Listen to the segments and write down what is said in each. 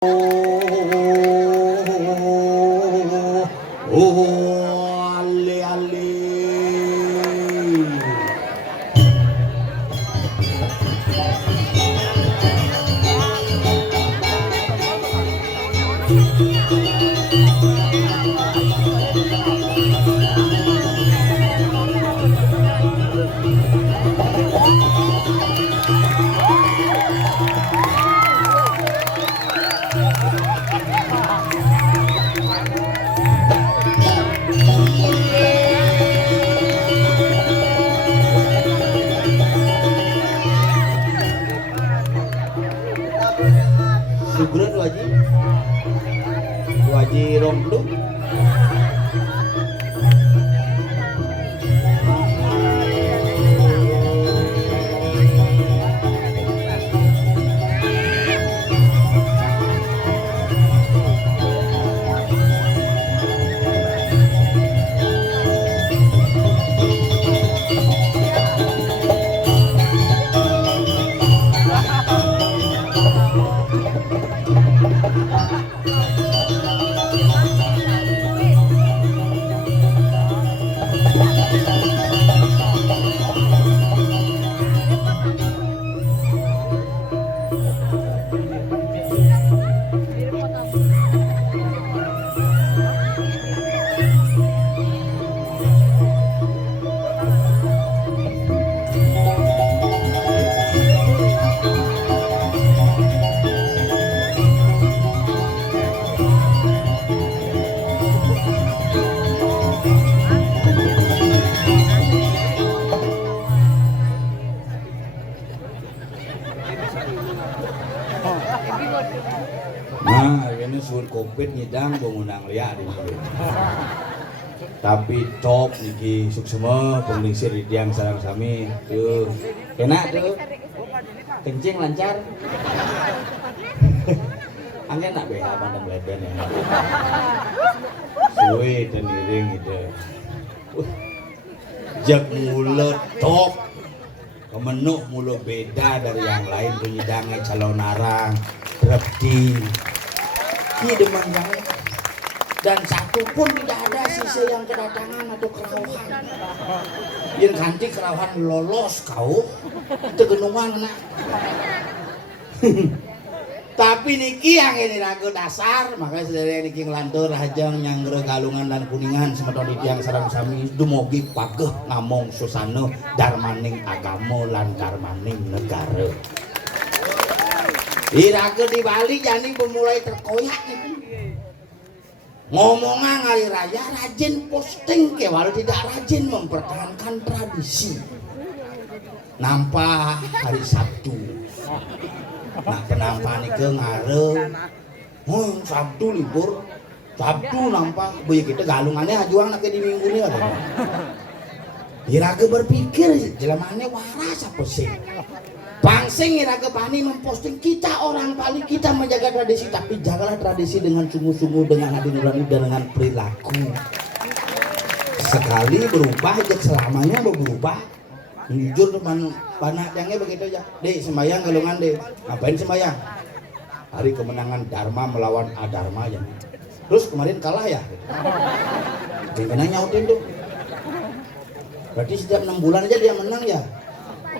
Ale ale. Sugron waji romplu. Nah, ini suur kopit nyidang bangunang liat ini. Tapi top niki suksema penglingsir di tiang sarang sami. Tuh, enak tuh. Kencing lancar. Angin nak beha pandang leben ya. Suwe dan iring itu. Jak mulut top. Kemenuk mulu beda dari yang lain penyidangnya calon arang. Repti ini demen banget dan satu pun tidak ada sisa yang kedatangan atau kerauhan yang ganti kerauhan lolos kau itu genungan nak. Tapi niki yang ini lagu dasar makanya sedaya niki ngelantur hajang nyanggre galungan dan kuningan semeton di tiang sarang sami dumugi pageh ngamong susana darmaning agama lan darmaning negara. Iraga di Bali jani memulai terkoyak nih. Ngomongan hari raya rajin posting kewal tidak rajin mempertahankan tradisi. Nampak hari Sabtu. Nah penampan itu ngare. Oh Sabtu libur. Sabtu nampak. Boya kita galungannya ajuang nak di minggu ini ada. Iraga berpikir jelamannya waras apa sih? Bangsing iraga pani memposting kita orang Bali kita menjaga tradisi tapi jagalah tradisi dengan sungguh-sungguh dengan hati nurani dan dengan perilaku. Sekali berubah jadi selamanya berubah. Jujur teman panahnya begitu aja. Dek sembahyang galungan deh. Ngapain sembahyang? Hari kemenangan Dharma melawan Adharma ya. Terus kemarin kalah ya. Gimana nyautin tuh? Berarti setiap 6 bulan aja dia menang ya.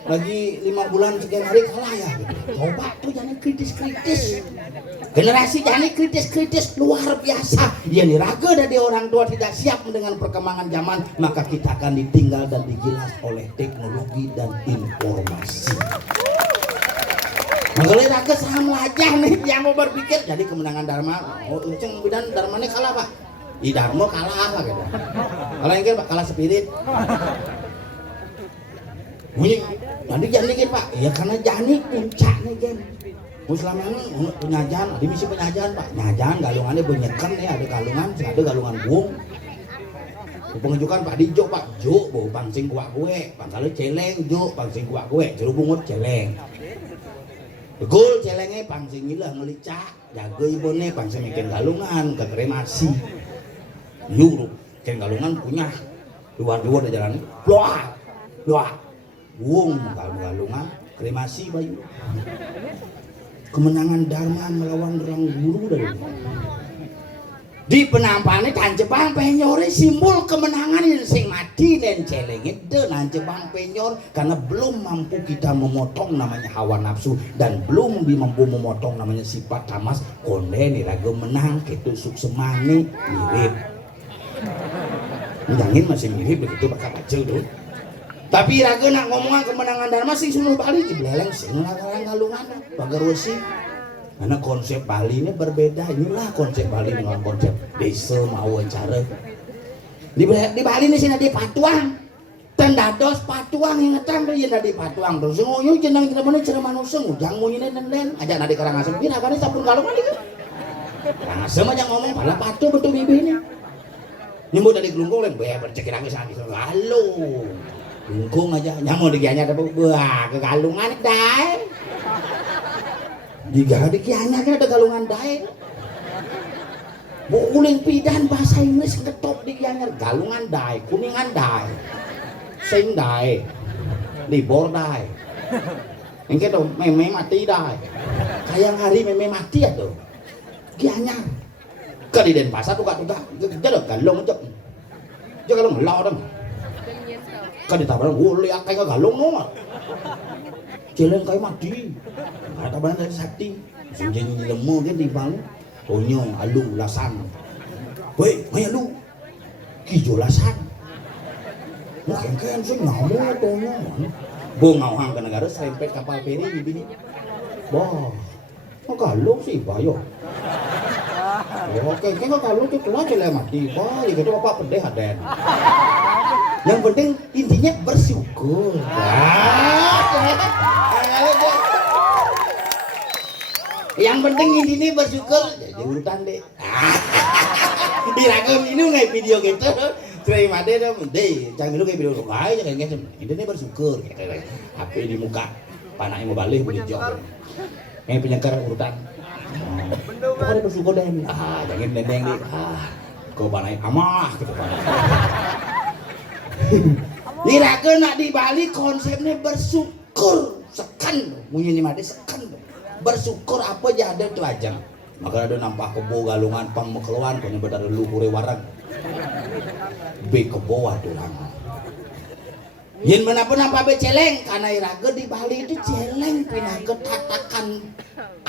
Lagi 5 bulan sekian hari kalah ya. Coba tuh jangan kritis-kritis. Generasi jangan kritis-kritis luar biasa. Dia niraga dari orang tua tidak siap dengan perkembangan zaman, maka kita akan ditinggal dan digilas oleh teknologi dan informasi. Mengenai raga saham lajah nih yang mau berpikir jadi kemenangan Dharma. Oh, ceng bidan Dharmanya kalah pak. I Dharma kalah apa gitu. Kalau yang pak kalah spirit. Bunyi, nanti jangan dikit pak, ya karena jani puncaknya gen. Musliman penyajian, ada misi penyajian pak, penyajian galungannya banyakan ya, ada galungan, ada galungan buung. Pengejukan pak dijo pak, jo, bawa pangsing kuak gue, pangkalnya celeng, jo, pangsing kuak gue, jeruk bungut celeng. Begul celengnya pangsing ilah ngelicak, jaga ibonnya pangsing bikin galungan, ke kremasi. Yuk, bikin galungan punya, luar-luar di jalan ini, luar. Buung galungan kremasi bayu. kemenangan Dharma melawan orang guru dari di penampane tanjebang penyor simbol kemenangan yang sing mati dan celeng itu tanjebang penyor karena belum mampu kita memotong namanya hawa nafsu dan belum mampu memotong namanya sifat tamas konde nih raga menang gitu suksemani mirip jangan masih mirip begitu bakal kecil tuh tapi raga nak ngomongan kemenangan Dharma sing sunuh Bali dibeleng sing ngalang galungan bagarwesi. Karena konsep Bali ini berbeda. Inilah konsep Bali dengan konsep desa mau cara. Di Bali ini sih di patuang. Tendados patuang yang ngetam tuh yang di patuang terus. Ngoyo jenang kita mana cara manusia ngujang ngoyine dan aja nadi Karangasem pira kan sabun kalungan itu. Karangasem aja ngomong pada patu bentuk bibi ini. Nyembuh dari gelungkung lain bayar bercekir lagi sama kita. Halo. Gelungkung aja nyamuk digianya tapi wah kegalungan dai. Jika dikianya kan ada galungan dae. Bukuling pidan bahasa Inggris ketop dikianya galungan dae, kuningan dae. Sing dae. Libor dae. Engke to meme mati dae. Kayak hari meme mati atuh. Kianya. Ka di Denpasar tuka-tuka. Jadi galung cep. Jadi galung lo dong. Ka di Tabanan lihat kayak galung no. Celeng kayak mati. Ada barang dari sakti. Senjeng lemu kan di bang. Tonyo, alu, lasan. Weh, maya lu. Kijo lasan. Mungkin kan sih ngamuk tonyo. Bo ngawang ke negara serempet kapal feri di bini. Wah, galung sih bayo. Oke, kan galung tuh kelas celeng mati. Wah, itu apa pedih aden. Yang penting intinya bersyukur. Yang penting intinya bersyukur. Jadi urutan deh. Diragam ini nggak video gitu. Terima deh dong. Deh, jangan dulu kayak video sukai jangan gitu. Intinya bersyukur. HP di muka, panaknya mau balik boleh jawab. Yang penyekar urutan. Pokoknya bersyukur deh. Jangan dendeng deh. Kau panaknya amah gitu panak. Diraga nak di Bali konsepnya bersyukur sekan munyi ni made sekan bersyukur apa aja ada itu aja maka ada nampak kebo galungan pang mekeluan kau nyebut ada luhur warang be kebo ada orang yen menapa nampak be celeng karena iraga di Bali itu celeng pinaga tatakan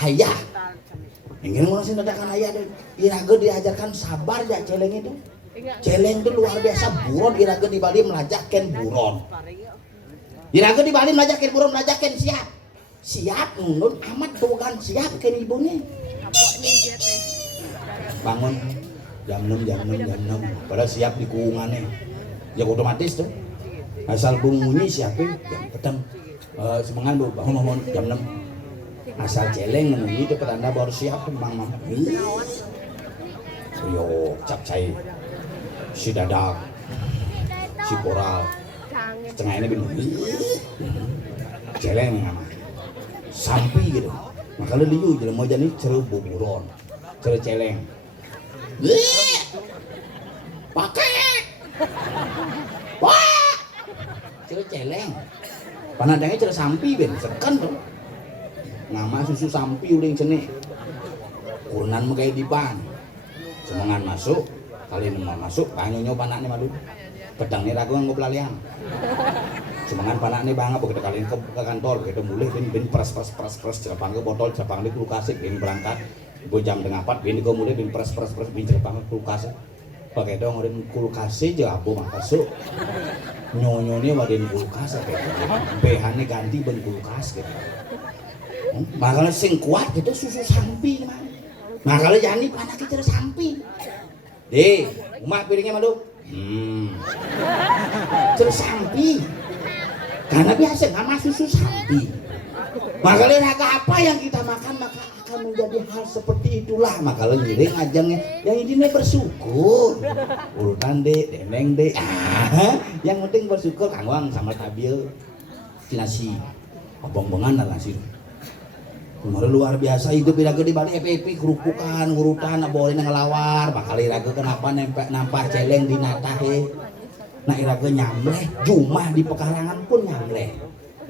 ayah ingin ngurusin tatakan ayah dan iraga diajarkan sabar ya celeng itu. Celeng itu luar biasa buron iraga di Bali melajakan buron. Iraga di Bali melajakan buron melajakan siap nun amat dogan siap kan ibunya. Bangun jam 6 pada siap di kuungannya. Ya otomatis tuh. Asal bunyi siapin jam petang. Semangat bangun jam 6. Asal celeng menunggu itu petanda baru siap mang. Yo capcai. Si dadak, si koral, setengah ini bingung, celeng nama, sampi gitu, maka liu jadi mau jadi ceru buburon, ceru celeng, pakai, wah, ceru celeng, panadangnya ceru sampi ben, sekan tuh, nama susu sampi uling cene, kurunan megai di ban, semangan masuk. Kali ini mau masuk, banyak panaknya malu. Pedang ini ragu nggak pelalian. Semangat panaknya bangga begitu kali ini ke kantor, begitu mulai bin pres cerapang ke botol, cerapang di kulkas, bin berangkat. Ibu jam tengah 4, bin ke mulai bin pres bin cerapang ke kulkas. Pakai dong orang kulkas aja, abu masuk. Nyonyonya wadin kulkas, BH-nya ganti bin kulkas gitu. Makanya sing kuat gitu susu sampi man. Makanya jani panaknya terus sampi. Deh, umat piringnya malu. Terus sampi. Karena biasa nama susu sampi. Maka raga apa yang kita makan maka akan menjadi hal seperti itulah. Maka ngiring ajangnya yang ini bersyukur. Urutan deh, deneng deh. Yang penting bersyukur kangwang sama tabil nasi. Abang-bangan nasi. Kemarin luar biasa hidup iraga di Bali epi kerupukan urutan boleh ngelawar bakal iraga kenapa nampah celeng di natahe nah iraga nyamleh jumah di pekarangan pun nyamleh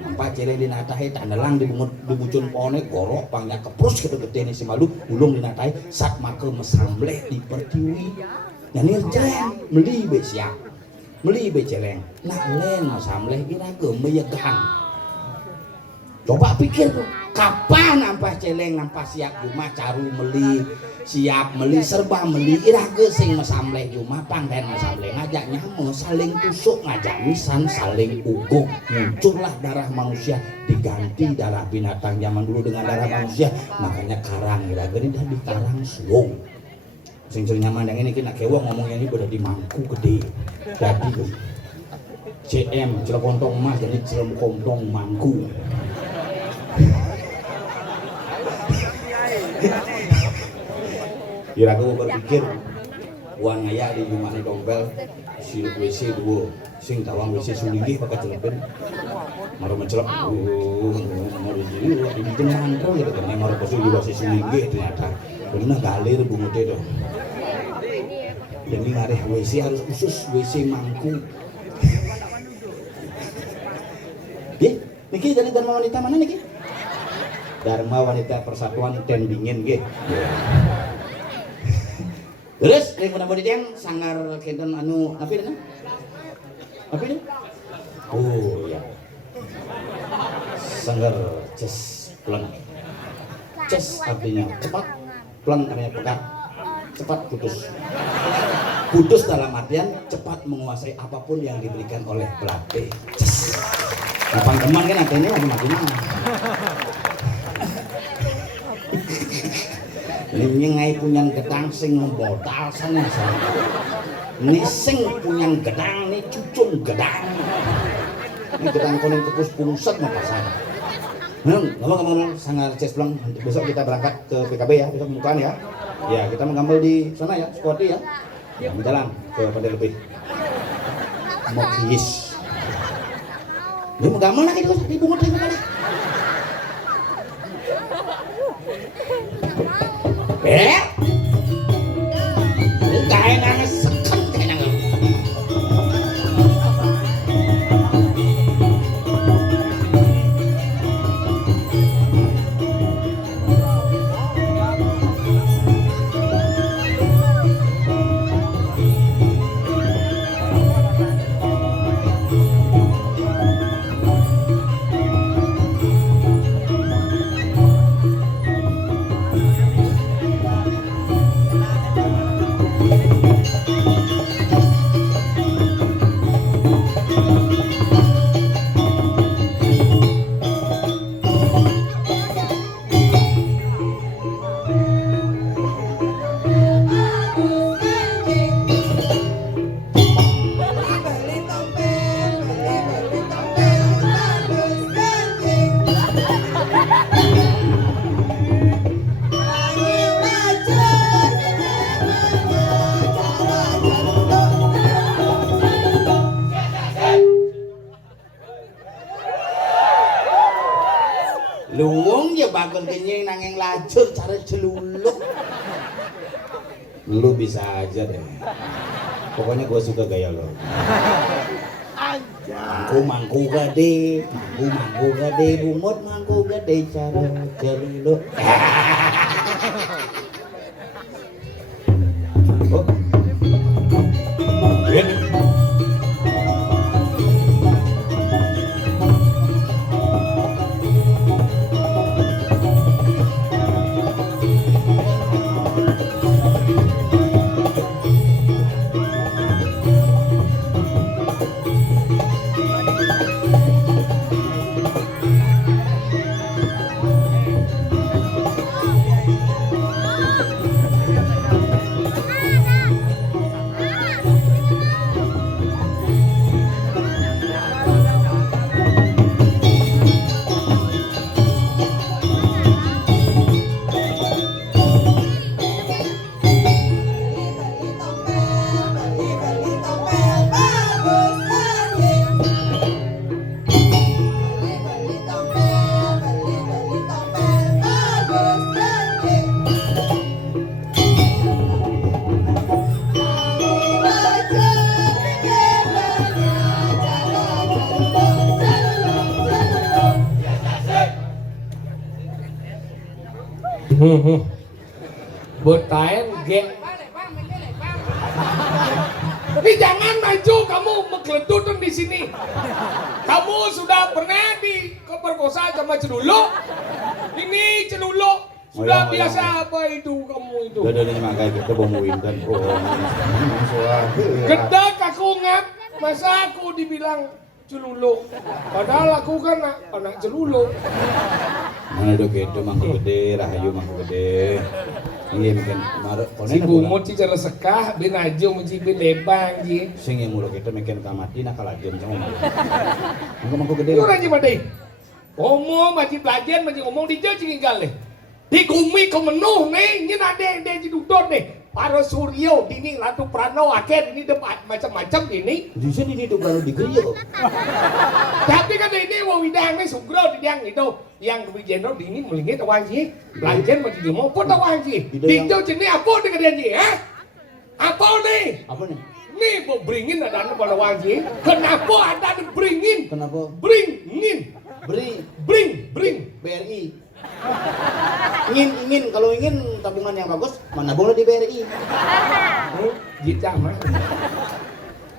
nampak celeng dinatahe tandelang dibucun pohone gorok pangnya keprus gede-gede si malu ulung dinatahe sak make mesambleh di pertiwi nyanyi celeng meli be siap meli be celeng nak len mesambleh ira gemeyegan coba pikir tuh kapan nampah celeng nampah siap rumah caru meli siap meli serba meli irah sing mesambleh cuma pangden mesambleh ngajak nyamu saling tusuk ngajak misan saling uguk muncullah darah manusia diganti darah binatang zaman dulu dengan darah manusia makanya karang irah gede dan di karang suwung sing nyaman yang ini kena kewa ngomongnya ini udah di mangku gede jadi CM Cilekontong emas jadi Cilekontong mangku kira aku berpikir uang ngaya di rumah dompel si WC dua sing tawang WC sulingih pakai celepin maru mencelep maru jadi di jenengan kok gitu kan maru posisi di WC sulingih ternyata bener galir bungut itu jadi ngareh WC harus khusus WC mangku niki jadi Dharma Wanita mana niki Dharma Wanita Persatuan Den Dingin nggih terus yang mudah-mudahan yang sangar kenten anu apa itu? Apa itu? Oh ya. Sangar ces pleng. Ces artinya cepat, pleng artinya pekat. Cepat putus. Putus dalam artian cepat menguasai apapun yang diberikan oleh pelatih. Ces. Nah, teman kan artinya macam-macam. Ini ngai punya gedang sing ngebotal sana ini sing punya gedang ini cucung gedang ini gedang kuning kepus pungset mau pasang ngomong-ngomong sangar ces pleng besok kita berangkat ke PKB ya besok pembukaan ya ya kita mengambil di sana ya Skoti ya berjalan ke Pandai Lebih mau kiis ini mengambil lagi di bungut lagi kali kain nangis sekep kain nangis luwung ya bakal kenyang nanging lajur cara celuluk lu bisa aja deh pokoknya gue suka gaya lo mangku gede bungut mangku gede cara celuluk oh. Betaen ge. Tapi jangan maju kamu menggeledut di sini. Kamu sudah pernah diperkosa sama celulo? Ini celulo sudah biasa apa itu kamu itu? Gak ada makanya kita banguin dan Gedak aku ngap, masa aku dibilang celulo? Padahal aku kan anak celulo. Mana udah gitu mangkuk gede, rahayu mangkuk gede. Iya mungkin marah. Si bungut si cara sekah, bin ajo mencibin lebang ji. Sing yang mulu kita mungkin kamati nak kalah jam sama. Mangkuk gede. Itu aja mati. Ngomong masih belajar masih ngomong di jauh tinggal nih. Di gumi kemenuh nih, ini ada di duduk nih. Para Suryo, ini Ratu Prano, akhir ini depan macam-macam ini. Di sini ini tuh kalau dikriyo. Tapi kan ini mau widang nih Sugro di yang itu, yang jenderal di ini melingit awang sih. Belajar masih di mau pun awang sih. Di jauh sini apa dengan dia sih? Apa nih? Apa nih? Nih mau beringin ada pada awang sih. Kenapa ada beringin? Kenapa? Beringin. Bring. BRI. Ingin kalau ingin tabungan yang bagus mana boleh di BRI. Gitu mah.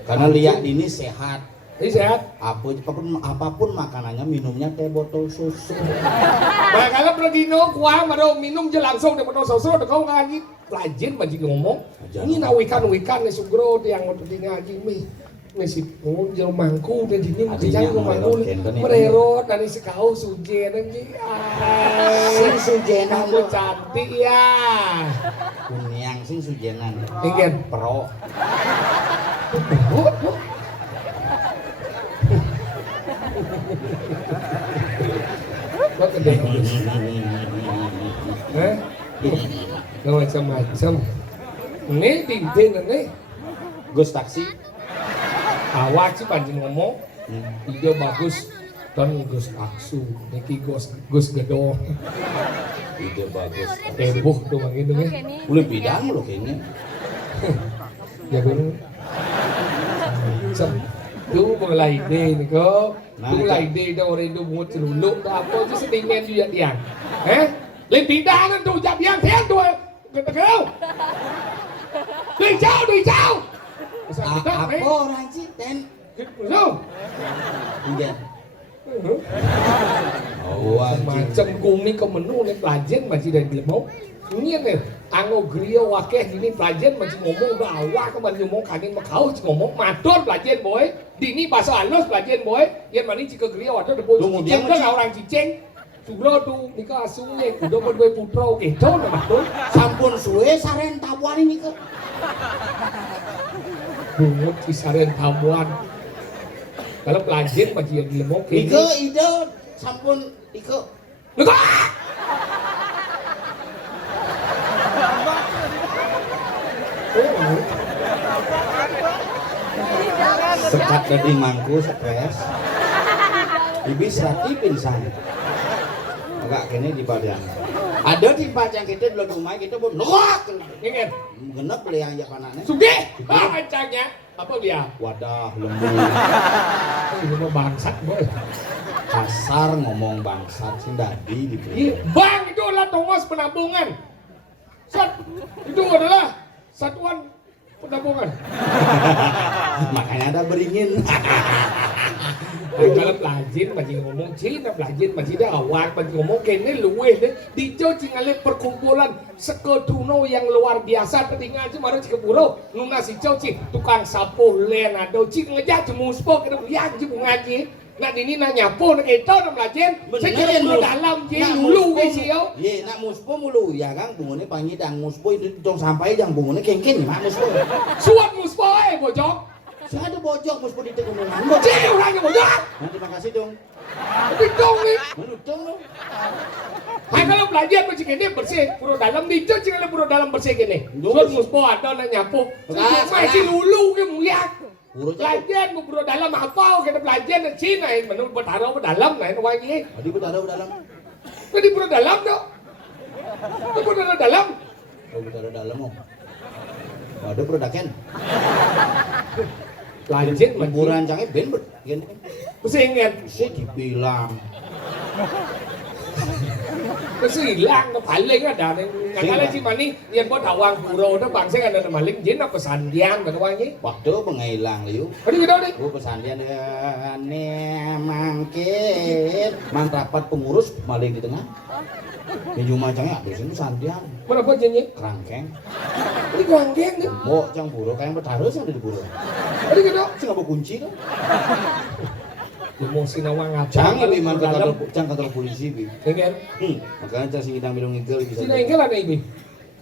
Karena lihat ini sehat. Ini sehat. Apapun makanannya minumnya teh botol susu. Nah kalau Pradino kuah maro minum aja langsung di botol susu udah kau ngaji pelajin baju ngomong. Ini nawikan nih Sugro yang mau ngaji mi. Nasi jauh mangku dan ini macam mangku mererot dari sekau sujen lagi. Sing sujenan kamu cantik ya. Kunyang sing sujenan. Ingin pro. Kok gede? Gak macam-macam. Ini tintin nih. Gus taksi. Awak sih panjang ngomong, ide bagus dan Gus Aksu, niki Gus Gedong. Ide bagus. Teboh tuh mangin ya. Boleh bidang loh kayaknya. Ya bener. Tuh mulai ide nih kok. Tuh mulai ide dah orang itu mau celuluk dah apa sih sedingin juga tiang. Lebih bidang tuh jam yang tiang tuh. Kau. Đuôi chao. Apa orang sih ten? Đâu? Iya. Oh, Macam kuning kemenu nih pelajen masih dari lemau. Ini nih, anggo griyo wakeh gini pelajen masih ngomong udah awak kemarin ngomong kanin makau ngomong matur pelajen boy. Dini bahasa halus pelajen boy. Yang mana jika griyo ada boy. Cicing kan orang cicing. Sugro tuh nikah suwe udah berdua putra gitu nama tuh. Sampun suwe saren tabuan ini ke. Bungut kisaren tabuan. Kalau pelajar masih yang dilemok ini. Ike ide sampun Ike. Nikah. Sekat dari mangku stres. Ibis rati pingsan. Enggak kene di badan. Ada di yang kita belum rumah kita pun nolak. Ingin. Genep beli yang japanannya. Sugih. Ancangnya. Apa dia? Wadah lembu. Ini mau bangsat boy. Kasar ngomong bangsat sing dadi dibeli. Bang itu adalah tongos penabungan. Itu adalah satuan penabungan. Makanya ada beringin. Kalau pelajar masih ngomong Cina, pelajar masih dah awal masih ngomong kene luweh deh. Di Jawa Cingale perkumpulan sekeduno yang luar biasa. Tadi ngaji marah cikepuro, nuna si Jawa Cing tukang sapu len ada cing ngejak jemuspo kena lihat je ngaji. Nak dini nak nyapu nak itu nak pelajar. Saya kira mulu dalam je dulu guys yo. Ye nak muspo mulu ya kang bungune pangidang muspo itu tong sampai jang bungune kengken mak muspo. Suat muspo bojok. Saya ada bojok muspo di tegunan. Cik orangnya bojok. Nah, terima kasih dong. Bintong nih. Menutong dong. Hai kalau belajar macam ini bersih, pura dalam dijauh cina pura dalam bersih gini. Suat muspo ada nak nyapu. Masih lulu ke muyak. Belajar pura dalam apa? Kita belajar di Cina yang menurut bertaruh dalam lah ini wangi. Tadi bertaruh dalam. Tadi pura dalam dok. Itu pura dalam. Oh bertaruh dalam oh. Ada produkken. Belajar Liburan canggih ben gini. bersih ingat. Saya dibilang. Terus hilang ke paling ada nih. Kagak sih mani yang buat awang puro itu bangsa kan ada maling jadi apa pesandian kan wangi. Waktu menghilang liu. Aduh gitu deh. Gua pesandian nih mangkit. Mantrapat pengurus maling di tengah. Minggu macangnya aduh sini pesandian. Mana buat nyanyi? Kerangkeng. Ini kerangkeng nih. Mau cang buru kayak bertarus yang di buru. Aduh gitu. Sih nggak kunci tuh. Emosi nawang apa? Jangan iman kantor polisi bi. Enggak. Makanya cang sing ngidang minum ngigel bisa. Sini enggak ada ibu.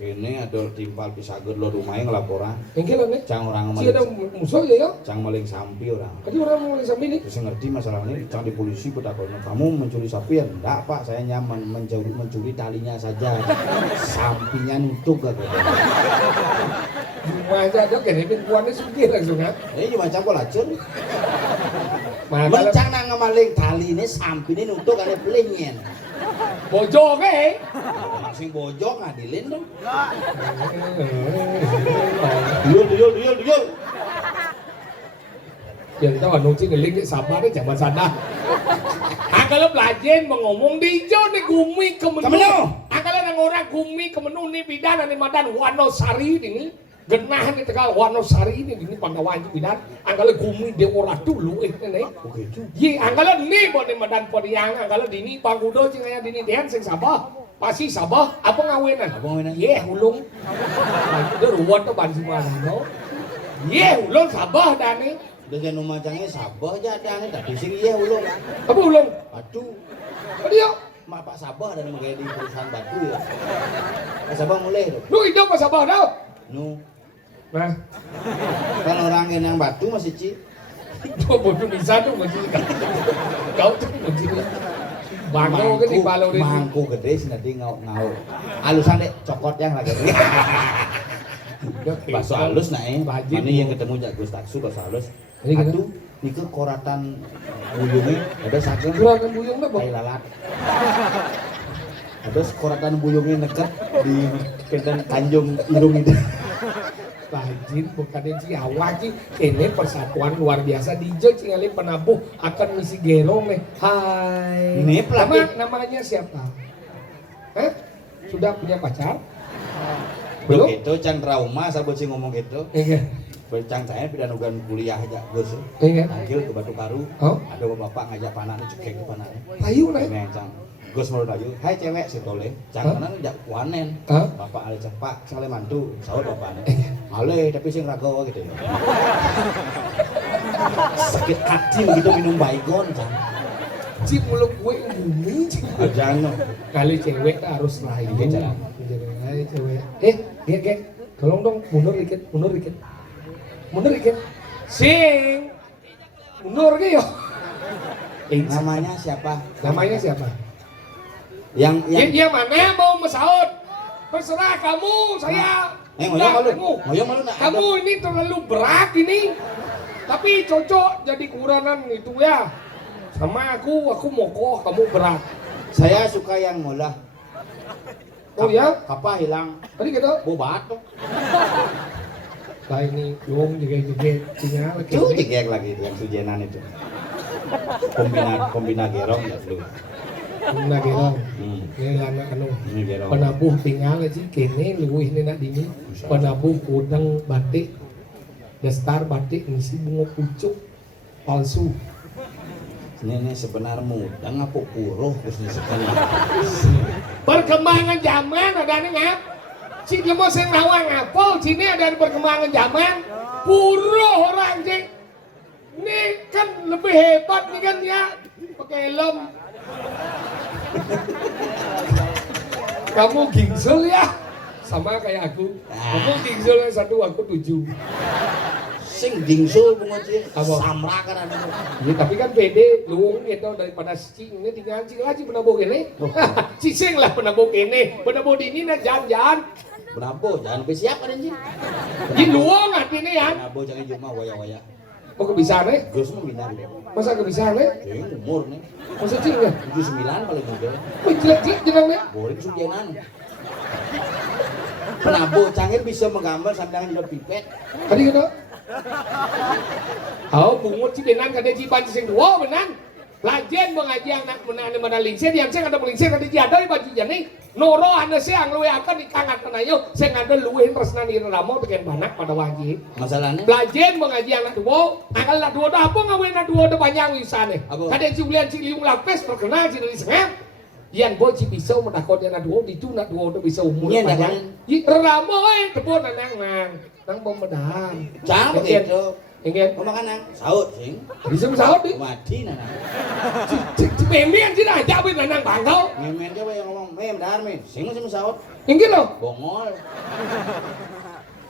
Ini ada timpal pisager lo rumahnya ngelaporan. Enggak ada. Cang orang Si ada musuh ya ya. Cang maling sampi orang. Tadi orang mau sambil ini. Terus ngerti masalah ini, cang di polisi bertakon, kamu mencuri sapi ya? Enggak pak, saya nyaman mencuri talinya saja. Sampinya nutup gak gitu. Cuma aja ada kan ini kuannya sedikit langsung kan. Ini cuma cang kolacur. Mana Mencang nang ngemaling tali ini sampi ini nutup ada pelingin. bojok eh. Masing bojok ngadilin dong. Duyul. Yang tahu nuci ngeling sabar deh zaman sana. Kalau belajar ngomong di hijau nih gumi kemenu. Kalau ada orang gumi kemenu nih bidan nih madan Wanosari ini. Genah nih Tegal Wanosari ini Pangawan bidan. Kalau gumi dia orang dulu nih. Oke itu. Ye kalau nih boleh madan podiang kalau dini Pangudo cing aya dini dean sing sabah. Pasti sabah apa ngawenan? Apa ngawenan? Ye hulung. Itu ruwet tuh ban semua no. Ye hulung sabah dane. Dengan macangnya sabah aja ada nih tadi sing iya ulung. Apa ulung? Aduh. Dia Mak Pak Sabah dan kayak di perusahaan batu ya. Pak Sabah mulai tuh. lu hidup pas sabah dah. Nu. Nah, Kalau orang yang batu masih ci. itu bodoh bisa tuh masih kau tuh masih bangau kan di balau ini. Mangku gede sih nanti ngau. Alusan deh cokot yang lagi. Bakso halus nah Wajib. Ini yang ketemu Jagus Taksu bakso halus. Ini gimana? Aduh, ini ke koratan buyungnya ada sageng Kurang buyung dah, Bang. tai lalat. Ada koratan buyungnya neket di Pendan Tanjung Irung itu. Rajin bukan yang Ciawa sih. Ini persatuan luar biasa di Cingali penabuh akan misi gerong nih. Hai. Ini pelatih. Namanya siapa? Hah? Sudah punya pacar? Belum Belum? gitu, can trauma sabut sih ngomong gitu. Iya. Bercang saya pindah nugan kuliah aja, Gus. Iya. Panggil ke Batu Karu. Oh. Ada bapak ngajak panaknya cekek ke panaknya. Ayo lah. Ini cang. Gus mau ayu. Hai cewek si tole. Cang Hah? mana ngajak wanen. Hah? Bapak ale cang Pak, sale mantu. Sahut bapaknya. Iya. Ale tapi sing rago gitu. Sakit hati begitu minum baygon cang. Cip mulut gue bumi. Jangan. Kali cewek tak harus lain. Iya, Cang. Hai cewek. Dia tolong dong mundur dikit. Mundur dikit. Sing. Mundur ke yo. Namanya siapa? Namanya siapa? Yang Dia mana mau mesaut? Terserah kamu, saya. ngoyong malu. Kamu. Ngoyong malu nak. Kamu ini terlalu berat ini. Tapi cocok jadi kuranan itu ya. Sama aku mokoh, kamu berat. Saya suka yang ngolah. Oh ya? Apa hilang? Tadi gitu. Bobat tuh. Nah ini belum juga tinggal. Tuh jegek lagi yang sujenan itu. Kombina gerong ya lu. Nah gerong. Ini anak anu. Ini gerong. Penabuh tinggal aja kene luwih ini nak dini. Penabuh udang batik. Dasar batik ngisi bunga pucuk palsu. Ini sebenarnya mudang apa puruh terus sebenarnya. Perkembangan zaman ada nih ngap. Si dia mau sing rawang apa? Sini ada perkembangan zaman. Puruh orang sih. Ini kan lebih hebat nih kan ya. Pakai helm. Kamu gingsul ya? Sama kayak aku. Kamu gingsul yang 1, aku 7. Sing dingsul bunga sih. Apa? Samra kan ada. Ya, tapi kan pede luung gitu daripada cing ini tinggal cing lagi penabuh ini. Cicing lah penabuh ini. Penabuh ini nah jangan. Benabo jangan sampai siap kan anjing. Di luang hati ini ya. Benabo jangan cuma waya-waya. Oh kebisaan nih? Gus mau bina gitu. Masa kebisaan nih? Jadi umur nih. Masa cing ya? 79 paling muda. Wih jelek-jelek jenang nih. Boleh sujenan. Benabo cangir bisa menggambar sambil dengan pipet. Tadi gitu. Oh bungut si benan kada cipan sing dua benan. Lajen mengaji anak menane menalingsen yang saya ada melingsen ada jadai baju jani noro anda siang luwe akan dikangat kenayo saya ngada luwe resnani ramo dengan banak pada wajib Masalahnya Lajen mengaji anak dua akal anak dua dah apa ngawin anak dua dah banyak wisane kada julian ciliung lapis terkenal di sana Yan boy si bisa menakut anak dua di tu nak dua dah bisa umur panjang ramo tepun nang pemedahan jangan begitu ingin mau makan nang saut sing bisa sahut di mati nang Memen sih dah jauh nang bangkau memen coba yang ngomong mem dar mem sing saut ingin lo bongol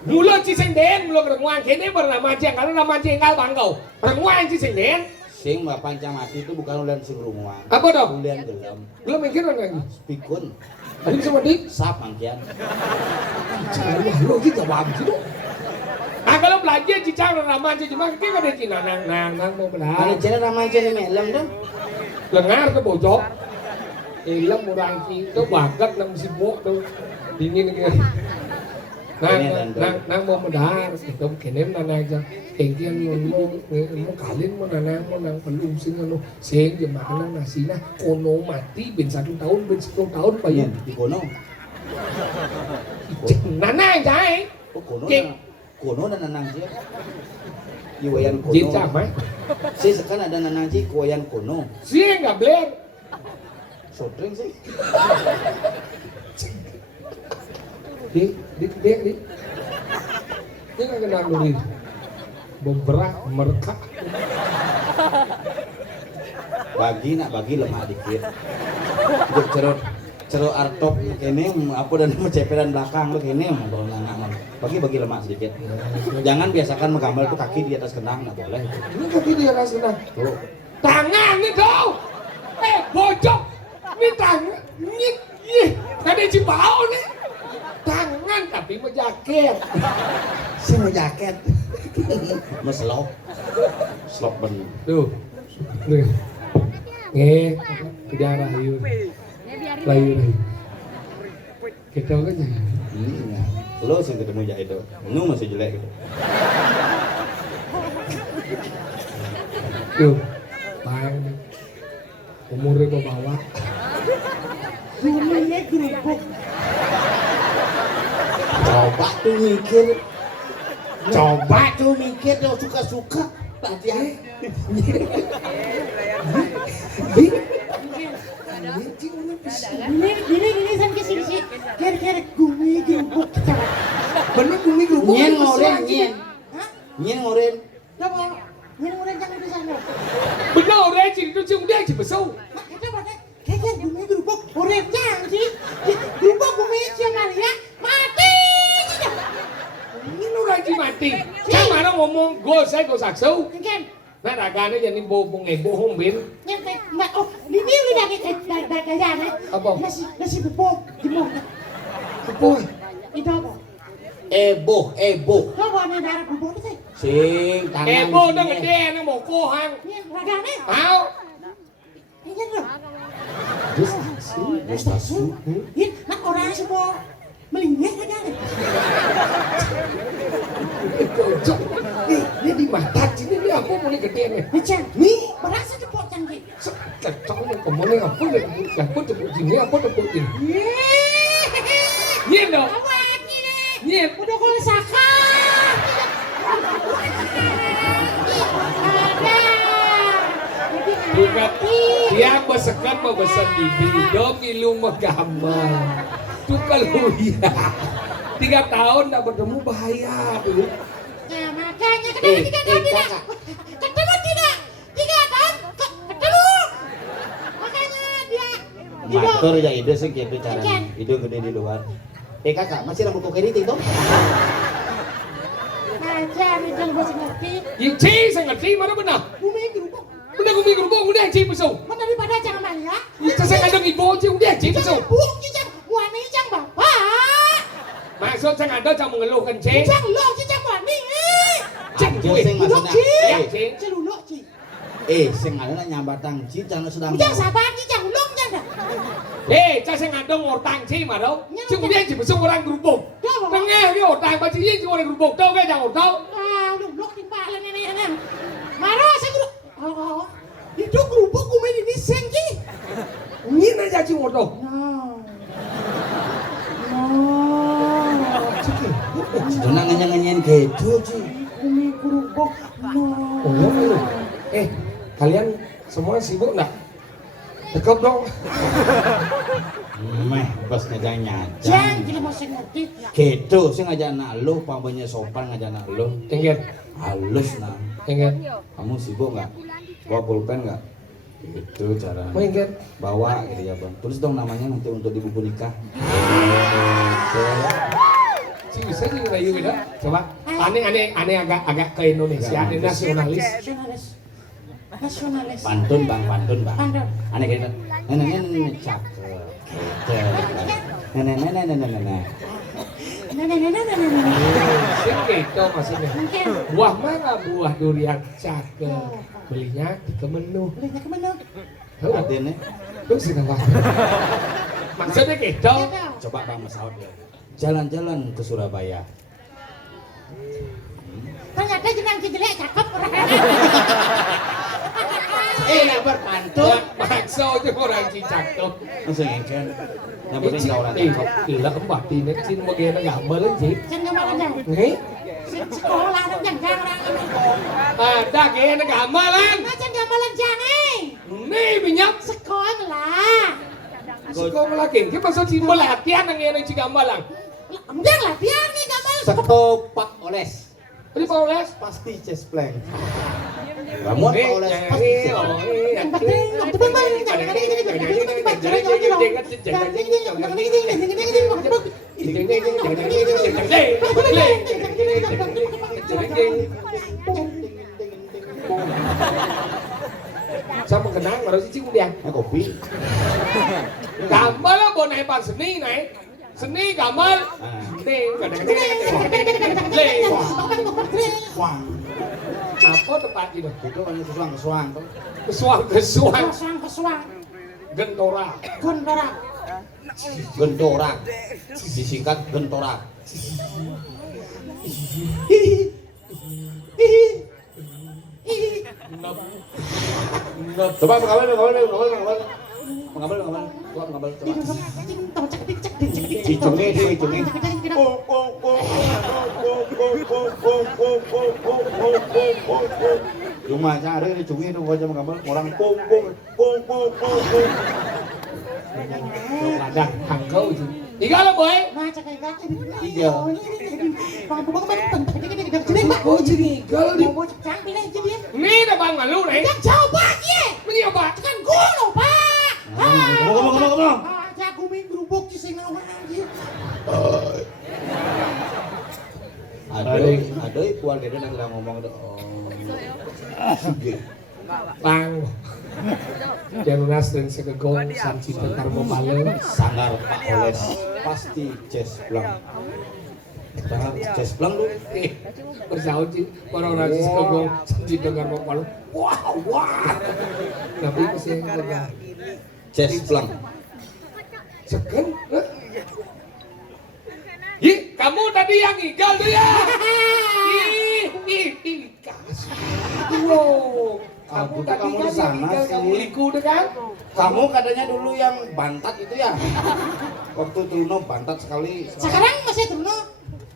Mula ci senden mula renguan kene bernama jeng kalau nama jenggal bangkau renguan ci senden sing mah pancang mati itu bukan ulian sing rumuan apa dong ulian gelam belum mikir lagi pikun tadi bisa mati sap mangkian cari lo gitu jawab gitu kalau belajar cicang nama aja cuma kita ada cina nang mau mana belajar cina ramai cina melem dong lengar ke bojok ilmu orang itu bakat nang sibuk tuh dingin gitu nang mau medar itu kenem nana aja kengkian mau kalin mau nang pelum sing anu sing jemaah nasi nah kono mati ben 1 tahun ben 10 tahun bayar di kono nana jai kono dan nanang sih iwayan kono jin sama sih sekarang ada nanang sih kuayan kono sih nggak bler sotring sih di ini nggak kenal dulu beberak mereka bagi lemah dikit untuk cerut artop ini apa dan cepetan belakang lo ini mau nangan bagi lemak sedikit jangan biasakan menggambar itu kaki di atas kendang nggak boleh ini kaki di atas kendang tuh tangan nih tuh bojok ini tangan nih tadi cibau nih tangan tapi mau jaket sih mau jaket mau slop ben tuh nih tidak rayu kita kan ya lo sih ketemu ya itu nu masih jelek gitu tuh bang umurnya mau bawa umurnya gerupuk coba tuh mikir lo suka-suka latihan Ini sampai sini kira-kira gumi gerubuk kita. Bener gumi gerubuk. Nyen ngoren. Coba, nyen ngoren jangan di sana. Bener orang sih itu cuma dia cuma besar. Kita mana? Kayaknya gumi gerubuk ngoren jangan sih. Gerubuk gumi jangan ya mati. Ini orang sih mati. Kan mana ngomong go sakso. Kan? Nah raganya jadi bohong bin. Nyampe, mbak, oh, ini udah kayak apa? Nasi bubuk, dimong. Apa? Itu apa? Ebo. Coba nih darah bubuk itu. Sing tangan. Ebo udah gede nih mau kohang. Ini raganya. Tahu? Ini loh. Mustasu. Ini nak orang semua melingkar raganya. Ini di mata sini ini apa mau nih gede nih? Macam nih berasa cepot canggih. Cocok nih kamu nih apa nih? Aku tepuk sini apa tepuk sini? Iya dong. Awak ini. Iya. Udah kau saka. Bukan dia besekan mau besan bibi dong ilu menggambar. Tuh kalau ya 3 tahun tak bertemu bahaya tuh. Ya makanya kenapa 3 tahun tidak? Ketemu tidak? 3 tahun ketemu. Makanya dia Matur ya ide sih gitu caranya. Ide gede di luar. Kakak masih rambut kok ini itu? Aja itu masih ngerti. Ici saya ngerti mana benar? Bumi gerubuk. Benar gumi gerubuk udah Ici besok. Mana daripada jangan Maria? Saya kadang ibu aja udah Ici besok. Buk cicang, wani cicang bapak. Maksud saya ada jangan mengeluhkan Ici. Cicang lo cicang wani. Cing gue. Sing Duduk maksudnya. ci. Celuluk ci. Sing ada nyambatang cicang sedang. Cicang sabar cicang ulung janda. Saya ngadong orang Ici mà đâu. Chứ cũng biết chỉ một số orang gerubuk. Nó nghe cái orang mà chỉ chỉ orang gerubuk đâu cái jangan tahu. Ah, ulung di balik ini. Marah saya gerubuk. Oh, itu gerubuk kumedi di sengki. Nhìn aja ci moto. Sudah nganyen-nganyen gitu sih. Kumi kerupuk. Oh iya. Kalian semua sibuk enggak? Dekap dong. Meh, pas ngajak Jang, nyajang. kita masih ngerti. Gitu sih ngajak anak lu, pamannya sopan ngajak anak lu. Engget, Halus nah. engget. Kamu sibuk nggak? Bawa pulpen nggak? Itu cara. Mau engget. Bawa gitu ya bang. Tulis dong namanya nanti untuk di buku nikah. Sih bisa sih Rayu gitu. Coba. Aneh agak ke Indonesia, aneh nasionalis. Nasionalis. Pantun bang. Pantun. Aneh gitu. Nenek cakep. Nenek. Sih gitu maksudnya. Mungkin. Buah mana buah durian cakep. Belinya di Kemenuh. Belinya kemana? Tahu? Artinya, Terus kenapa? Maksudnya gitu. coba bang pesawat ya. Jalan-jalan ke Surabaya. Ternyata jenang jelek cakep. Nak berpantun. Maksudnya orang ci cakep. Langsung ngengken. Yang penting kau orang cakep. Gila kembali nih sih mau gini gambar sih. Kan gambaran jang. Nih, Sekolah nang jang orang ini. ada gini gambaran. Macam gambaran jang Nih minyak. Sekolah. Sekolah lagi, kita masuk simbol latihan yang ini ci gambaran. Jang lah dia nih gambaran. Sekopak oles. Ini Paules. Pasti cespleng. Kamu Pak oles pasti Sao mà kenang baru sih kemudian. kopi. Gambar lah bonai pas seni naik. Seni gambar. Nih, Wang. apa tempat itu? Itu hanya kesuang. Kesuang. Kesuang. Gentora. Gondorak. Gentorak. Disingkat gentorak. Coba mengabal. Dicungi. Rumah cari dicungi itu aja mengabal orang pung. Ladang hangkau itu. Iga lo boy. Iya. Oh jadi igal di. Cang pilih jadi. Nih dah bang malu nih. Yang coba ye. Ini apa? Kan gulu pak. Ngomong. Aku main gerubuk di sini awal aja. Ada keluarga dia nang ngomong itu. Bang. Janunas dan segegong sanci tetar mopale. Sangar Pak Oles pasti cespleng. Cespleng tuh. Bersaud sih orang-orang segegong sanci tetar mopale. Wah. Tapi masih yang Cespleng. Segen. Ih, kamu tadi yang igal tuh ya? Ih, kasih. Wow. Kamu tadi kamu kan di sana yang igal, sih. kamu liku deh kan? Kamu katanya dulu yang bantat itu ya? Waktu Truno bantat sekali. Sekarang masih Truno.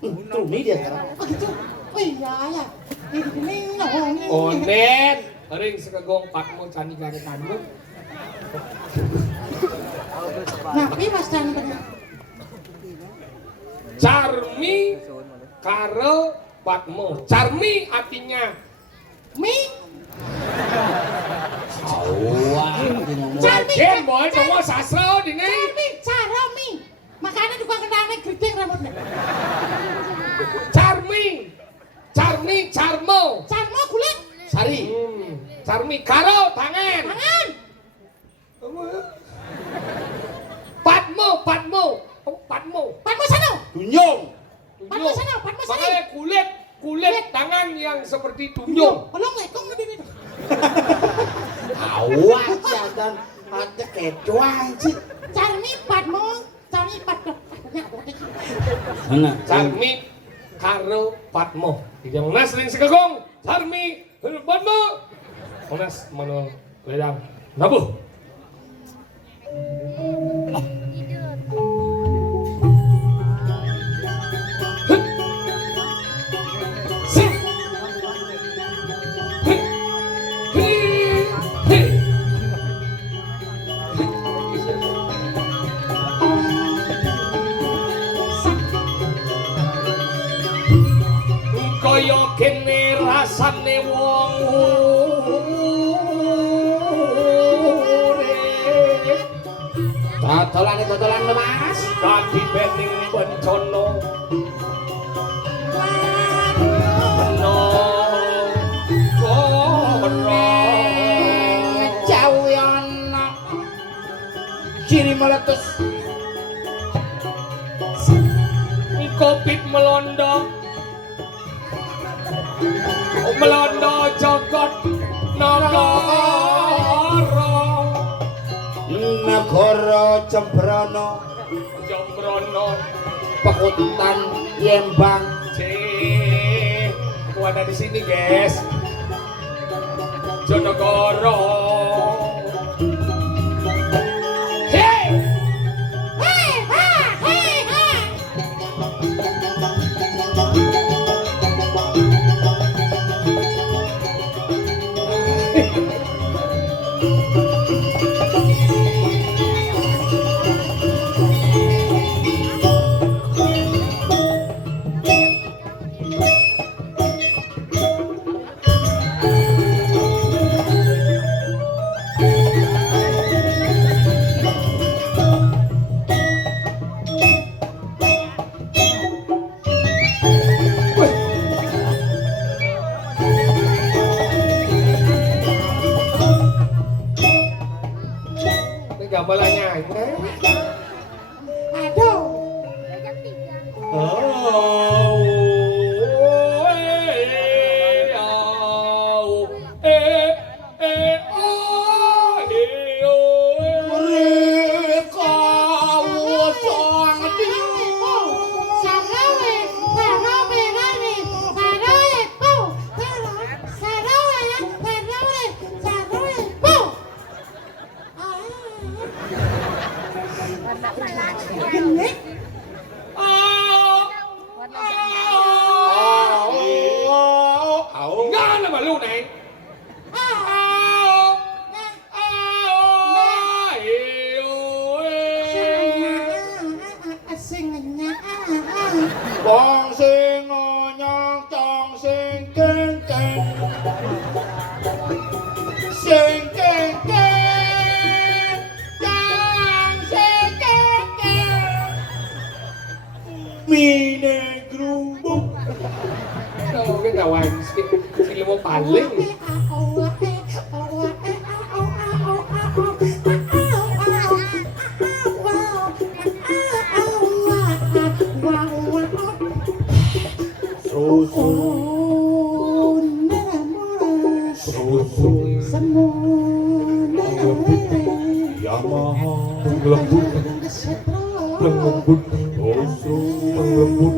Truni dia sekarang. Oh gitu. Oh iya ya. Ini ngomongin. Onen, ring segegong patmu cani kamu. Napi Mas Dan bener. Carmi karo patmu. Carmi artinya Mi. Wah, dia ngomong. Gen boy, semua sastra di nih. Carmi, cara mi. Makanya tukang kenalnya gede rambutnya. Carmi, carmo. Carmo kulit. Sari. Carmi karo tangan. Tangan. Patmu. Oh, patmu. Patmo sana. Tunjung. Patmo sana. Makanya kulit tangan yang seperti tunjung. Belum lekong lebih itu. Awas ya dan ada kecoang sih. Carmi Patmo. Mana? Carmi karo patmo. Tidak menas ring segegong. Carmi karo patmo. Menas mano ledang. Napa? Kaya kene rasane wong urip Dodolan Mas. dadi bening bencana no kono Jauh ana kiri meletus. Covid melanda jagat Negara Jembrana Jombrono Pekutan Yembang. Aku ada di sini, guys. Jonegoro. Hei! Hei, ha, hei, ha. Ini gamelannya. Aduh. Ngon mà luôn này. Bong sing nyong chong sing keng keng. Sing keng keng. Chong sing keng keng. Mine grumbuk. Đâu cái đầu anh xin một bản lĩnh. Susu susu Yamaha Lembut, lembut, susu lembut,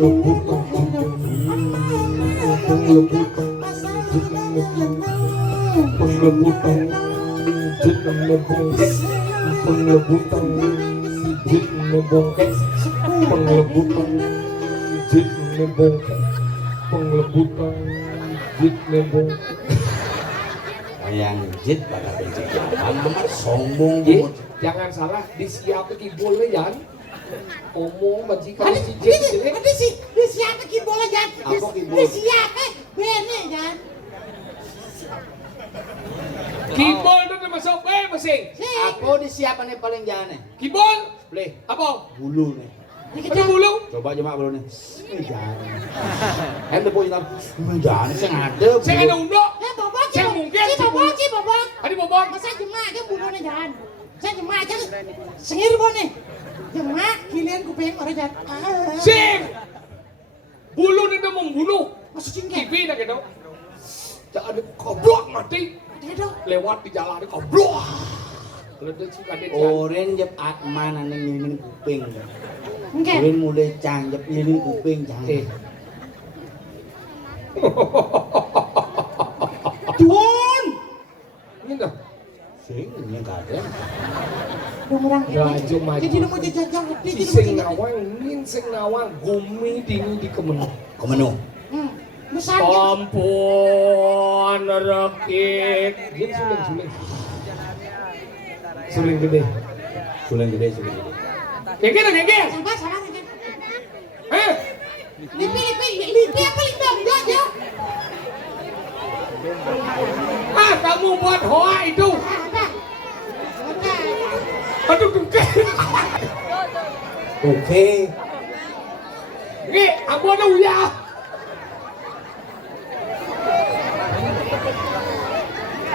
lembut, pengebutan, jit membongkek, pengebutan, jit membongkek, pengebutan, jit membongkek, pengebutan, jit membongkek. yang jit pada benci amat sombong Ye, banget. jangan salah disiapin kibolnya Jan. Omong majikan Ada si jit jelek. siapa kibol Jan? Apa kibol? Di siapa? Bene Jan. Kibol itu termasuk masing. Aku disiapan nih paling jane. Kibol, Bleh, apa? bulu nih. Ada bulu. Coba aja mak bulu nih. Jane. Ente punya jane sing ada. Saya ada undok. Bobok, Saya mungkin bobok. Ada bobot. Masa jemaah aja bulunya Jan. Saya jemaah aja sengir bone. Jemaah kalian kuping orang Jan. Sing. Bulu itu membunuh. Masuk cingkek. Kipi nak gitu. Tak ada goblok mati. Ada. Lewat di jalan ada goblok. Ledak suka dia Jan. Oren jep atman aneh ngiling kuping. Enggak. Oren mulai cang jep ngiling kuping cang. Tuan. Ini Sing nya kadang. Dong orang Maju, maju. Jadi lu mau jajang gede Si jadi sing mau nawang nin sing nawang gumi dini di kemenang. Kemenu. Besar. Ampun rekit. Dia suling. Suling gede. Suling gede, suling gede. Gege na gege. Sabar sabar sabar. Heh. Lipi apa lindung dia. Ah, kamu buat hoa itu. Ada. Aduh gege. Oke. Ge, ampun na uya.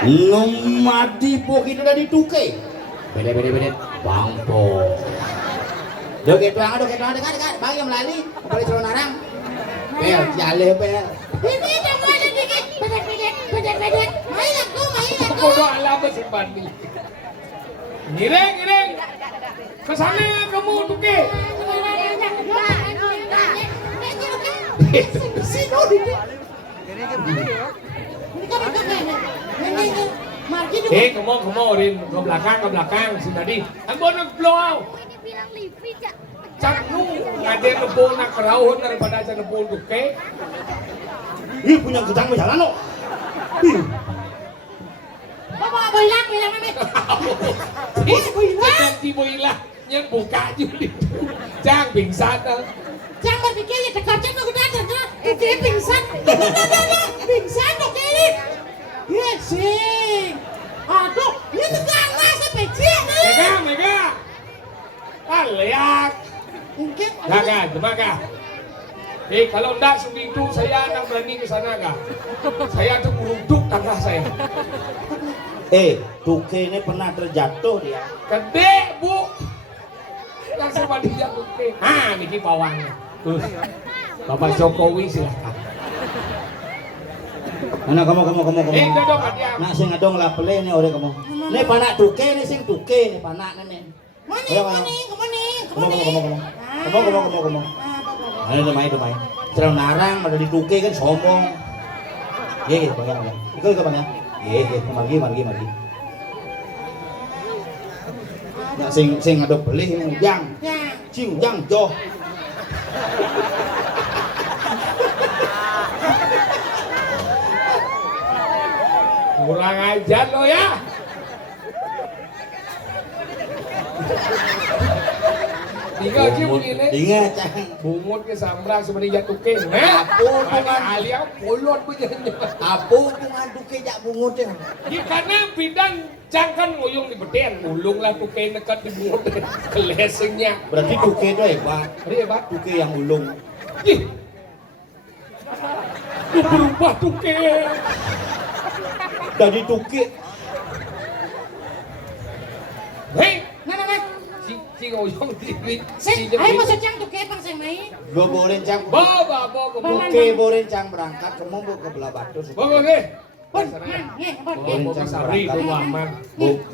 Ngomadi po kita udah dituke. Bede. Bangpo. Doket doang, dekat. Bang yang melali, balik celana narang. Pel, jale pel. Ini ada mana dikit. Bedet. Main aku. Bodoh alam si Bandi. Gireng. Kesana kamu tuke. Sino dikit. Kamu Rin ke belakang si tadi. Ambon ngeblow. Bilang Livi, Cak. Cak nu ngaden nebo nak kerauhun daripada cak nebo tuke. Ih punya gedang berjalan lo. Bawa boilang mami. Ganti boilah yang buka juli. Cang pingsan dah. Jangan berpikir ya dekatnya mau datang kan. Itu pingsan. Pingsan dok ini. Iya sih. Aduh, ini tegang lah sampai ciak nih. Mega. Lihat. Mungkin. Maga. Kalau enggak seminggu saya akan berani ke sana kah? Saya tuh merunduk tangga saya. Tuke ini pernah terjatuh dia. Gede, Bu. Langsung dia tuke. Niki bawangnya. Terus Bapak Jokowi silahkan. Mana kamu. Dodong dia. Nak sing adong lah pele ni ore kamu. Ni panak tuke ni sing tuke ni panak ni. Kamu. Ada main. Serang narang pada dituke kan sombong. Ye, bang. Itu Bang ya. Ye, mari. Nak sing ada beli yang. Cing yang joh. Kurang ajar lo ya. Tinggal sih begini. Ingat cang. Bungut ke sambrang sebenarnya tuke. Apa alia polot punya. Apa hubungan tuke jak bungut ni? Ya karena bidang jangan nguyung di beden, ulung lah tuke dekat di bungut kelesengnya. Berarti tuke tu hebat. Hebat. Tuke yang ulung. Ih. Tuh berubah tuke. Dari tuke. Hei, Nah. si nguyung diri. Ayo masuk cang tuh kepang saya main. Gua boleh cang. Bawa. Tuke boleh cang berangkat kamu mau ke belah batu. Bawa ke. Boleh Sari rumah man.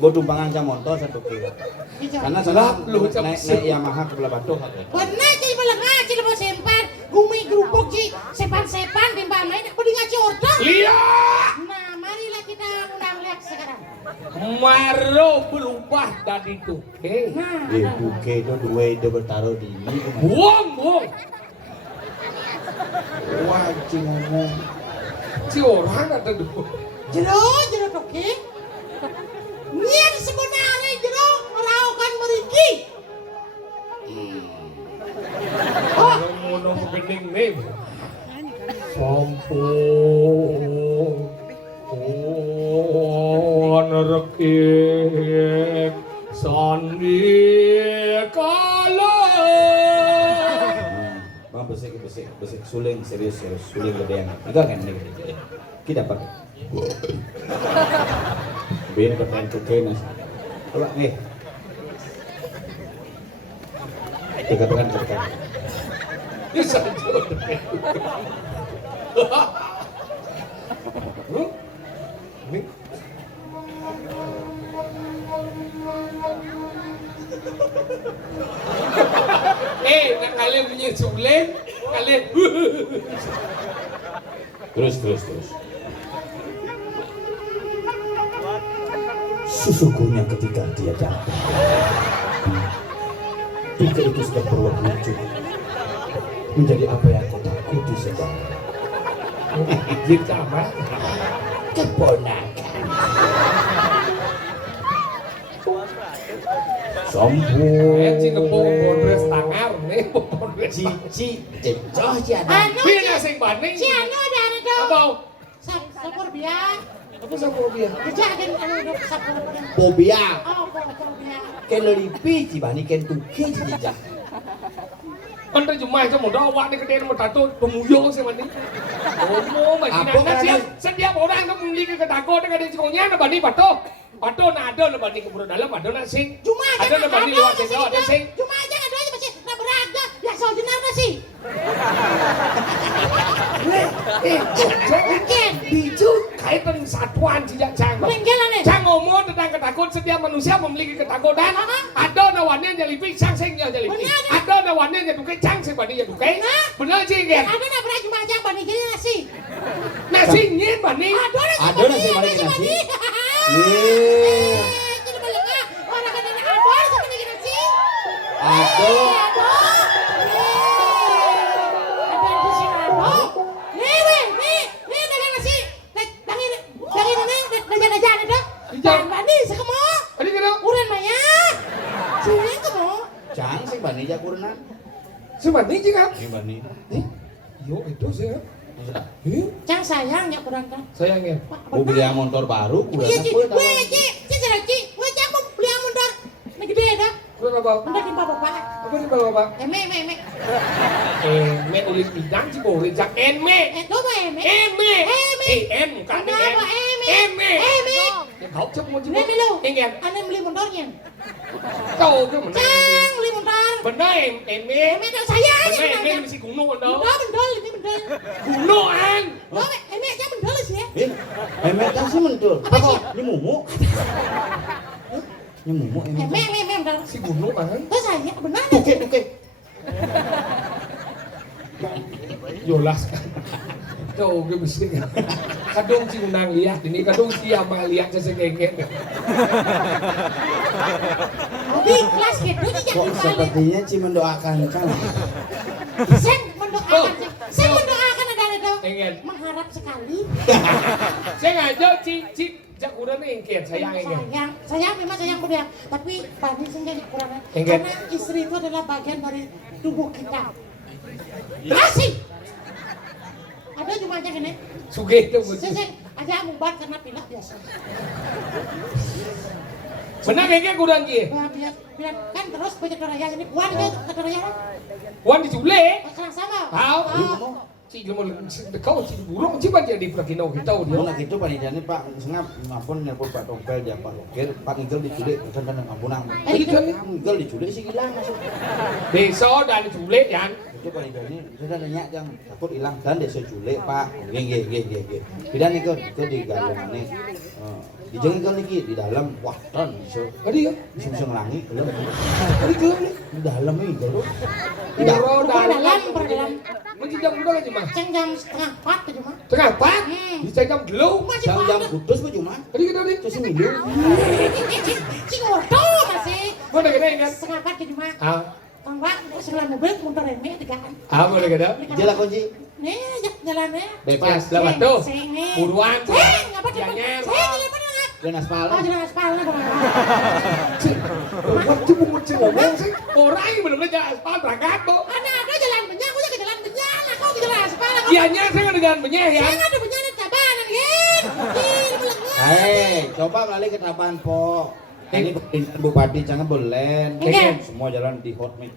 Gua tumpangan cang motor satu kilo. Karena salah naik Yamaha ke belah batu. Benar jadi malah ngaji lo mau sempan. Gumi gerupuk ji sepan bimbang main. Aku di ngaji order. Lihat. Nah, marilah kita undang lihat sekarang. Maro berubah dari tuke. Tuke itu dua ide bertaruh di ini. Buang. Wah cing ngomong. Si orang ada dua. Jero toke. Niat sebenarnya jero meraukan meriki. Mau bening nih. Sampun. Rekit sandi kala. Bang besik suling serius suling gede yang enggak kan ini kita dapat bin pertanyaan tuke nas coba nih dikatakan Bisa Ini nak kalian punya suling, kalian terus Sesungguhnya ketika dia datang, Pika itu sudah berwujud menjadi apa yang kau takuti sekarang. Gitu apa? Keponakan. Sombong. Cing kebon-bodres tangar nih, bodres. Cici, cecoh aja. Anu, Piye sing banding? si anu ada tuh. Apa? Sapur biar. Apa sapur dia? Kerja kan anu sapur biar. Fobia. Oh, sapur biar. Ken lipi cibani ken tuke cicak. Anda cuma itu mau awak nih kemudian mau tato pemuyung sih mandi. Oh, masih Apa nana kan? setiap orang itu memiliki ketakut dengan dia cikonya ada bani pato. Pato nado ada bani keburu dalam ada nasi. Cuma aja Ada ada bani luar sih ada sih. Cuma aja ada aja masih nak beraga. Ya so jenar nasi. Mungkin. Biju kaitan satuan tidak cang. Meninggalan nih. Cang ngomong tentang ketakut setiap manusia memiliki ketakutan. Ada nawannya jadi pisang sengnya jadi pisang. Ada nawannya jadi dukai cang sih bani jadi dukai. Benar sih kan? Ada nak beraga cuma aja bani jadi nasi. Nasi nyen bani. Ada nasi balik nasi. Eh, jadi balik orang kan ada sama nasi. Aduh. Ada di sini ada. Nih dengan nasi. Dari mana? Dari ada. Jangan bani sekemo. Tadi kena. Uran maya. Sini kemo. Cang sih bani jakurna. Sebanding sih kan? Ini bani. Yo itu sih kan? Sudah. Cang sayang ya kurang kan. Sayangnya. Mau beli motor baru, Iya Ci, gue cak mau beli motor. Ini gede dah. Kurang apa? Udah di bapak. Apa nih bapak? Eme. Me ulit bidang sih boleh jak eme. Coba eme. Eme. Eme. Em bukan eme. Kenapa eme? Eme. Eme. Yang kau cek mau Eme lu. Ingin. Ane beli motornya. Kau ke mana? Cang beli motor. Benar eme. Eme dah saya aja. Benar eme mesti kuno anda. Mendol ini mendol. Kunoan. Coba eme aja mendol sih ya. Emek kan sih mentul. Apa sih? Ini mumu. Ini mumu emek. Eme mendol. Si kuno kan? Terus saya benar. Tuke. Yolas kan. Tuh, gue mesti kan. Kadung si unang lihat ini, kadung si ama lihat sesegengget. Tapi kelas gitu nih Kok jangan balik. sepertinya Ci mendoakan kan? Saya mendoakan ada Ingin. mengharap sekali. Saya ngajak Ci jak udah nih ingin sayang ingin. Sayang memang sayang dia, tapi Bani sendiri kurang. Engget. Karena istri itu adalah bagian dari tubuh kita. Kasih. Ada cuma aja gini. Sugih itu betul. Saya ada mubat karena pilek biasa. Benar kayaknya kurang gitu. Wah, biar kan terus banyak raya ini kuat kan kata raya. Wan diculik. Sekarang sama. Tahu? Si mau kau si burung si baca di Prakino kita Mau dia. nak gitu panitianya Pak, sengap maupun nelpon Pak Tongpel dia Pak Lokir, Pak Ngigel diculik, kan ampunang. Ngigel diculik sih hilang masuk. Besok dan diculik kan. Itu panitianya sudah nanya yang takut hilang dan desa culik Pak. Nggih. Bidan itu di galongannya. Dijengkel niki di dalam wah ton iso. Tadi ya. Bisa ngelangi belum. Tadi gelap nih. Di dalam ini kalau Puro Dalam. Masih jam berapa sih mas? Jam setengah 4 tuh cuma. Tengah empat. Bisa jam dulu. Masih jam putus Bu cuma. Tadi kita nih. Terus seminggu. Si ngodo masih. Mana kita ingat? Setengah 4 cuma. Ah, Tangga setelah mobil motor reme tegaan. mana kita? Jalan kunci. Nih jalannya. Bebas, lewat tuh. Sini. Buruan. Apa tuh? Jangan. Saya jalan Dan aspal. Oh, jalan aspal lah dong. Buat cuma mau ngomong sih. Orang ini benar-benar jalan aspal berangkat bu. Anak ada jalan benyang, aku ke jalan benyang, aku ke jalan aspal. Dianya saya nggak ada jalan benyah ya. Saya nggak ada benyang di cabanan, Gin. Hei, coba balik ke Tapan Po. Ini Bupati jangan bolen. Oke. Semua jalan di hotmix.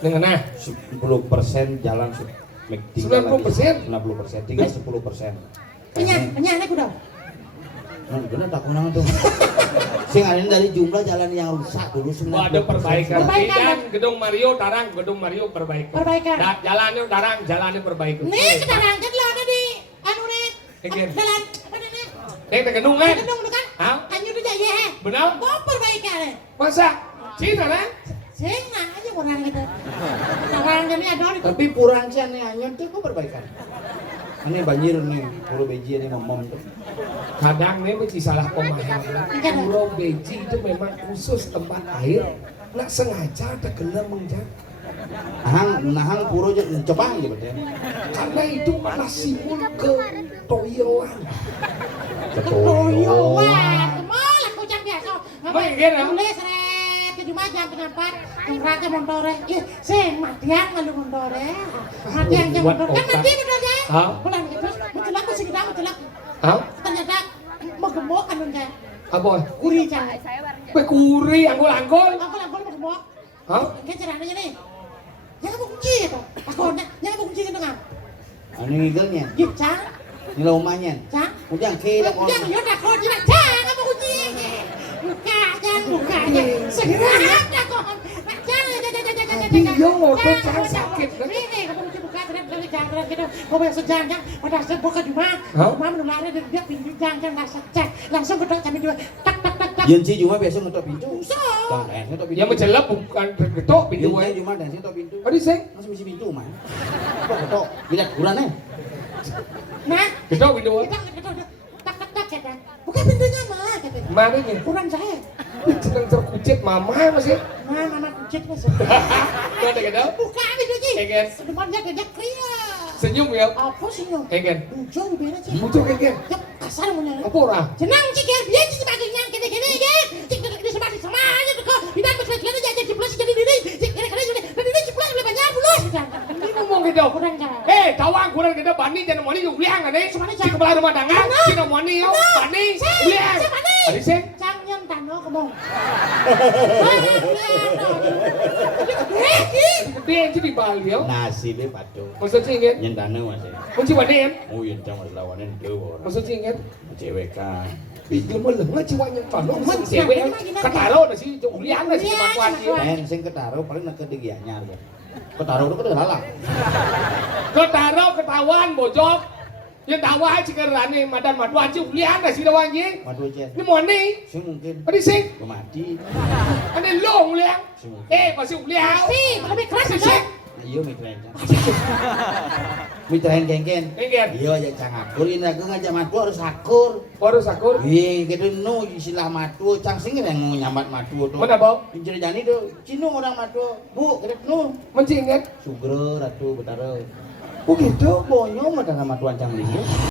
Dengan nah. 10% jalan 90%? 90%, tinggal 10%. Benyang aku dong. Nah, bener tak kunang tuh. Sing ada dari jumlah jalan yang rusak dulu 90%. Ada perbaikan. Perbaikan. Dan gedung Mario tarang, gedung Mario perbaikan. Perbaikan. Jalannya tarang, jalannya perbaikan. Nih, sekarang kan lo ada di anu nih. Oke. Jalan apa namanya? Yang tergendung kan? Gedung itu kan? Hah? Anjur aja ya. Benar? Mau perbaikan nih. Masa? Cina kan? Sing nah aja kurang gitu. Orang jadi ada di Tapi purang sih aneh anyun tuh kok perbaikan. Ini banjir nih, Puro Beji ini ngomong tuh. Kadang nih mesti salah pemahaman. Puro Beji itu memang khusus tempat air. Nggak sengaja tenggelam menjadi. Nahang Puro coba gitu ya. Karena itu malah simbol ketoyoan. Ketoyoan. Kemana aku jam biasa. Mungkin, ya? Boleh seret ke rumah jam penampat. Ngerake montore. Ih, sing matian ngalu montore. Matian jam montore. Kan mati montore. Hah? Pulang terus mencelak ku sing mencelak. Hah? Ternyata mau kan nunda. Apa? Kuri cang. Bekuri anggol-anggol. Aku mau gemuk. Hah? Kayak caranya nih. Jangan mau kunci itu. Aku jangan mau kunci kan dengan. Ini ngigelnya, Gitu cang. ini lomanya. Cang. Udah kira kok. Jangan yaudah kau tidak jangan mau kunci. Buka aja. Segera ada kok. Iya ngotot cang sakit. Ini kamu kunci buka terus jangan gitu. Kau biasa jangan pada saat buka di rumah. Rumah menularnya dari dia pintu jangan nggak cek. Langsung ketok kami dua. Tak. Yen si Juma biasa ngetok pintu. Usah. Bang, ngetok pintu. Ya mencelap bukan ketok pintu Yen wae. Juma dan ngetok pintu. Tadi sing Masih misi pintu mah. Kok ketok? Tidak kurang Nah. ketok pintu wae. Tak kata. Buka pintunya mah kata. Mana nih? Kurang saya. Sedang terkucit mama masih. Nah, mama kucit mas. Ada ketok? Buka pintunya. Egen. Depannya gede kria. Senyum ya. Apa sih no? Egen. Bujang bener sih. Butuh keken. Ya kasar punya. Apa ora? Senang sih kan dia sih sebagai yang gini-gini ya. Cik di sebagai sama aja tuh kok. Tidak betul-betul aja jadi jeblos jadi diri. Cik kira-kira jadi diri jeblos lebih banyak belum. Ini ngomong gitu. Kurang kan. Tawang kurang gitu bani jangan moni uliang ane. Semani, Si kepala rumah tangga, si moni yo, bani, uliang. Tadi sih. Cangnya tanah kemong. Gede aja di Bali yo. Nasibnya padu. Maksud sih inget? Nyentane masih. Kunci bani kan? Oh iya, jangan lawanin dewa. Maksud sih inget? Cewek kan. Itu mah lengan ciwanya kalau masih cewek ketaro na si uliang na si manfaat yo. Sing ketaro paling nak kedegianya. Ketaro itu kan halang. Ketaro ketahuan bojok. Yang tawa aja kerane madan madu aja uliang na si dawang ye. Waduh jen. Ini moni. Sing mungkin. Tadi sih. Mati. Ada lo uliang. Masih uliang. Sih, lebih keras Masih aja. sih. Iya mitrain. Mitrain genggen. Genggen. Iya ya cang akur ini aku ngajak madu harus akur. Baru sakur. Iya gitu no istilah madu cang sing yang nyambat madu tuh. Mana bau? Pinjir jani tuh. Cino orang madu. Bu, gitu no. Mencing kan? Sugro ratu betara. Oh gitu. Bonyong mah dengan madu ancang ini.